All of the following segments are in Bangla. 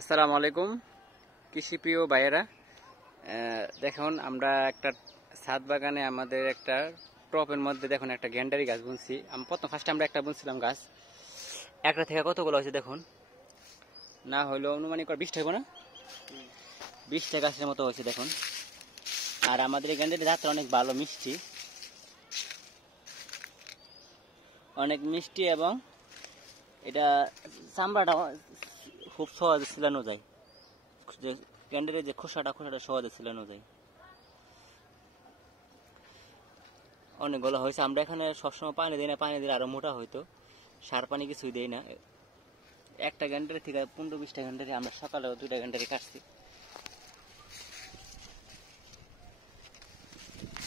আসসালামু আলাইকুম কৃষি প্রিয় ভাইয়েরা। দেখুন আমরা একটা ছাদ বাগানে আমাদের একটা টপের মধ্যে দেখুন একটা গ্যান্ডারি গাছ বুনছি। ফার্স্টে আমরা একটা বুনছিলাম গাছ, একটা থেকে কতগুলো হয়েছে দেখুন, না হইলো অনুমানিক 20টা হইব না, 20টা গাছের মতো হয়েছে দেখুন। আর আমাদের এই গ্যান্ডারি জাতটা অনেক ভালো, মিষ্টি, অনেক মিষ্টি, এবং এটা চামড়াটা খুব সহজে ছিলানো যায়, যে গ্যান্ডারের যে খোসাটা সহজে ছিলানো যায়। অনেকগুলো হয়েছে। আমরা এখানে সবসময় পানি দিই না, পানি দিলে আরো মোটা হইতো, সার পানি কিছুই দেই না। একটা গ্যান্ডারি থেকে 15-20টা গ্যান্ডারি আমরা সকালেও 2টা গ্যান্ডারি কাটছি।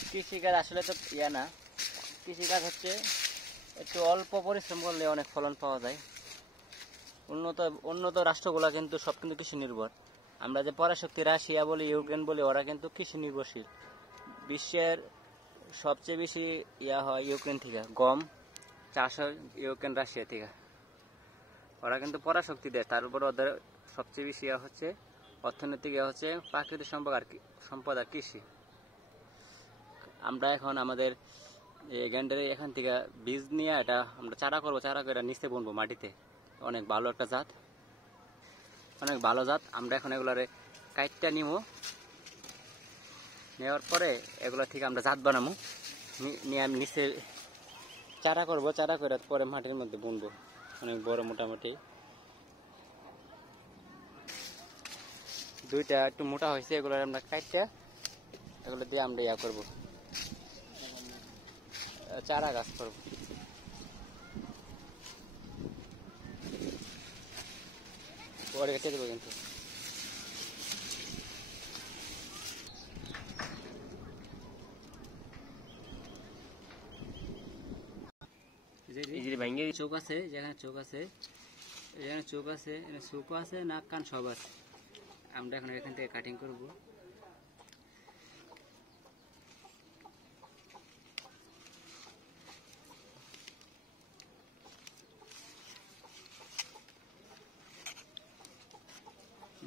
কৃষিকাজ আসলে তো না, কৃষিকাজ হচ্ছে একটু অল্প পরিশ্রম করলে অনেক ফলন পাওয়া যায়। উন্নত রাষ্ট্রগুলা কিন্তু সব কিন্তু কৃষি নির্ভর। আমরা যে পরাশক্তি রাশিয়া বলি, ইউক্রেন বলি, ওরা কিন্তু কৃষি নির্ভরশীল। বিশ্বের সবচেয়ে বেশি হয় ইউক্রেন থেকে, গম চাষ হয় ইউক্রেন রাশিয়া থেকে। ওরা কিন্তু পরাশক্তি দেয়, তার উপর ওদের সবচেয়ে বেশি হচ্ছে অর্থনৈতিক হচ্ছে প্রাকৃতিক সম্পদ আর কৃষি। আমরা এখন আমাদের গ্যান্ডারি এখান থেকে বীজ নিয়ে এটা আমরা চারা করবো, চারা করে নিচে বুনবো মাটিতে। অনেক ভালো একটা জাত, অনেক ভালো জাত। আমরা এখন এগুলারে কাইটটা নিব, নেওয়ার পরে এগুলো থেকে আমরা জাত বানাবো, নিয়ে আমি নিচে চারা করবো, চারা করে পরে মাটির মধ্যে বুনবো। অনেক বড়, মোটামুটি 2টা একটু মোটা হয়েছে, এগুলো আমরা কাইটটা এগুলো দিয়ে আমরা করবো, চারা গাছ করবো। পরে কেটে দেবো কিন্তু। চোখ আছে, যেখানে চোখ আছে, এখানে চোখ আছে, এখানে চোখও আছে, নাক কান সব আছে। আমরা এখন এখান থেকে কাটিং করব।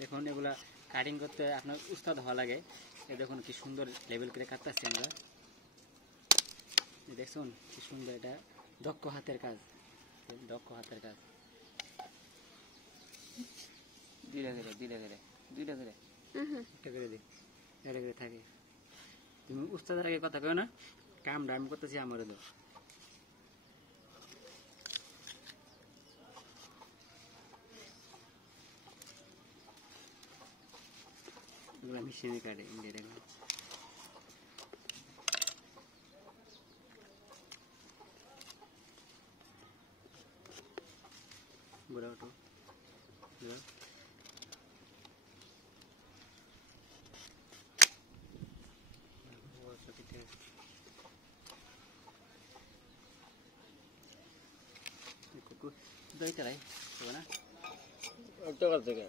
দেখুন এগুলা কাটিং করতে আপনার উস্তাদ হওয়া লাগে। এ দেখুন কি সুন্দর লেভেল করে কাটতেছি আমরা, দেখুন কি সুন্দর, এটা দক্ষ হাতের কাজ, দক্ষ হাতের কাজ। দুইটা করে দিই, এটা করে থাকে। তুমি উস্তাদের আগে কথা কেউ না, কামটা আমি করতেছি আমার তো। এগুলো মেশিনে কাটে ইন্ডিয়া, দেখুন বুড়া ওটো দই চালাই না একটা কাজ থেকে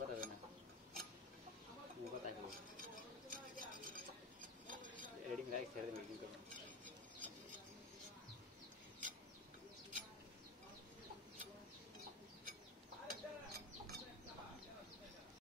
কথা হবে না, কথা রেডিং লাইক ছেড়ে দিন।